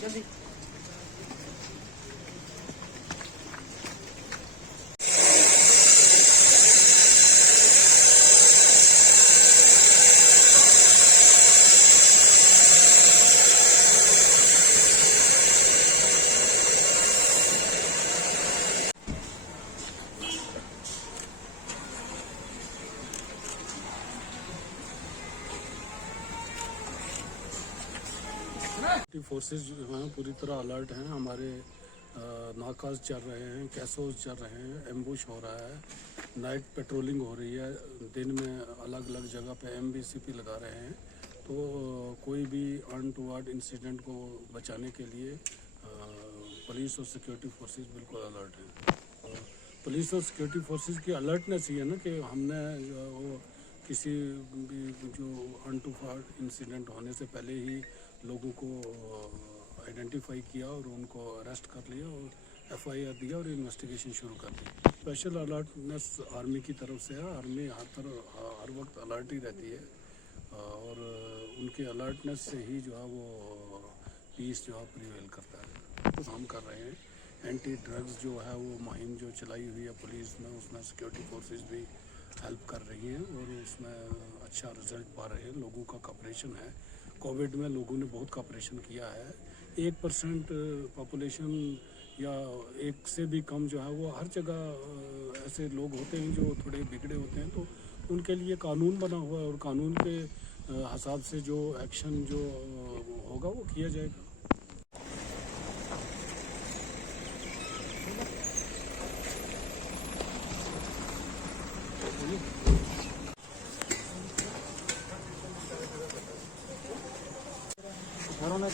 जल्दी फोर्सेस जो हैं पूरी तरह अलर्ट हैं। हमारे नाकाज चल रहे हैं, कैसोस चल रहे हैं, एम्बुश हो रहा है, नाइट पेट्रोलिंग हो रही है, दिन में अलग अलग जगह पे MBCP लगा रहे हैं। तो कोई भी अनटुवर्ड इंसिडेंट को बचाने के लिए पुलिस और सिक्योरिटी फोर्सेस बिल्कुल अलर्ट हैं। पुलिस और सिक्योरिटी फोर्सेस की अलर्टनेस ये है ना कि हमने वो किसी भी जो अनटुवर्ड इंसिडेंट होने से पहले ही लोगों को आइडेंटिफाई किया और उनको अरेस्ट कर लिया और FIR दिया और इन्वेस्टिगेशन शुरू कर दी। स्पेशल अलर्टनेस आर्मी की तरफ से है। आर्मी हर वक्त अलर्ट ही रहती है और उनके अलर्टनेस से ही जो है वो पीस जो है प्रिवेल करता है। तो हम कर रहे हैं एंटी ड्रग्स जो है वो मुहिम जो चलाई हुई है पुलिस में, उसमें सिक्योरिटी फोर्सेस भी हेल्प कर रही हैं और उसमें अच्छा रिजल्ट पा रहे हैं। लोगों का कॉपरेशन है। कोविड में लोगों ने बहुत कॉपरेशन किया है। 1% पॉपुलेशन या 1 से भी कम जो है वो हर जगह ऐसे लोग होते हैं जो थोड़े बिगड़े होते हैं, तो उनके लिए कानून बना हुआ है और कानून के हिसाब से जो एक्शन जो होगा वो किया जाएगा। घरों में